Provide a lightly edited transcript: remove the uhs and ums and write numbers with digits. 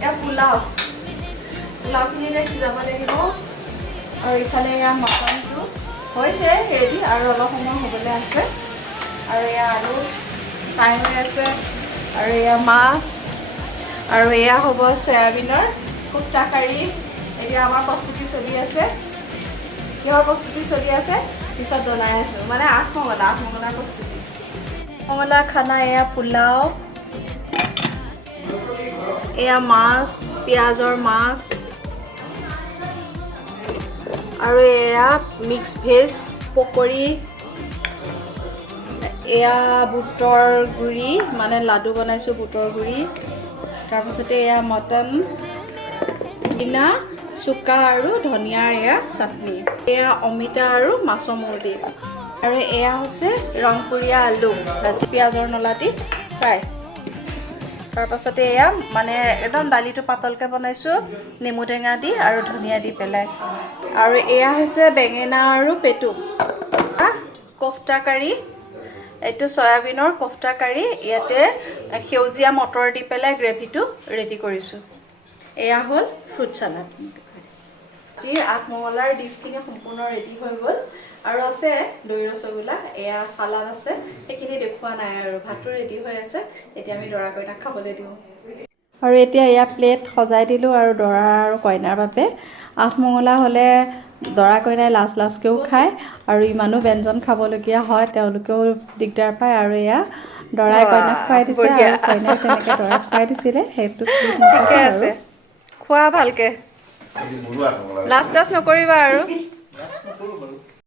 এয়া পোলাওখিনি এতিয়া সিজাব লাগিব আৰু ইফালে এয়া মটনটো হৈছে ৰেডি আৰু অলপ সময় হ'বলৈ আছে আৰু এয়া আলু ফ্ৰাই হৈ আছে আৰু এয়া মাছ আৰু এয়া হ'ব চয়াবিনৰ কোফ্তা কাৰী এতিয়া আমাৰ প্ৰস্তুতি চলি আছে কিহৰ প্ৰস্তুতি চলি আছে পিছত জনাই আছোঁ মানে আঠমঙলা প্ৰস্তুতি মঙলা খানা এয়া পোলাও এয়া মাছ পিঁয়াজৰ মাছ আৰু এয়া মিক্স ভেজ পকৰি এয়া বুটৰ গুড়ি মানে লাডু বনাইছোঁ বুটৰ গুড়ি তাৰপিছতে এয়া মটন দিনা চুকা আৰু ধনিয়াৰ এয়া চাটনি এয়া অমিতা আৰু মাছৰ মুৰ্গী আৰু এয়া হৈছে ৰংপুৰীয়া আলু ভাজি পিঁয়াজৰ নলা দি ফ্ৰাই তাৰপাছতে এয়া মানে একদম দালিটো পাতলকৈ বনাইছোঁ নেমু টেঙা দি আৰু ধনিয়া দি পেলাই আৰু এয়া হৈছে বেঙেনা আৰু পেটু কোফ্তা কাৰী এইটো চয়াবিনৰ কোফ্তা কাৰী ইয়াতে সেউজীয়া মটৰ দি পেলাই গ্ৰেভিটো ৰেডি কৰিছোঁ এয়া হ'ল ফ্ৰুট চালাড যি আঠমঙলাৰ ডিছখিনি সম্পূৰ্ণ ৰেডি হৈ গ'ল আৰু আছে দৈ ৰসগোল্লা এয়া চালাড আছে সেইখিনি দেখুওৱা নাই আৰু ভাতটো ৰেডি হৈ আছে এতিয়া আমি দৰা কইনাক খাবলৈ দিওঁ আৰু এতিয়া এয়া প্লেট সজাই দিলোঁ আৰু দৰা আৰু কইনাৰ বাবে আঠমঙলা হ'লে দৰা কইনাই লাজকৈও খায় আৰু ইমানো ব্যঞ্জন খাবলগীয়া হয় তেওঁলোকেও দিগদাৰ পায় আৰু এয়া দৰাই কইনাক খুৱাই দিছে আৰু কইনাই তেনেকৈ দৰাক খুৱাই দিছিলে সেইটো ঠিকে আছে খোৱা ভালকৈ লাজ নকৰিবা আৰু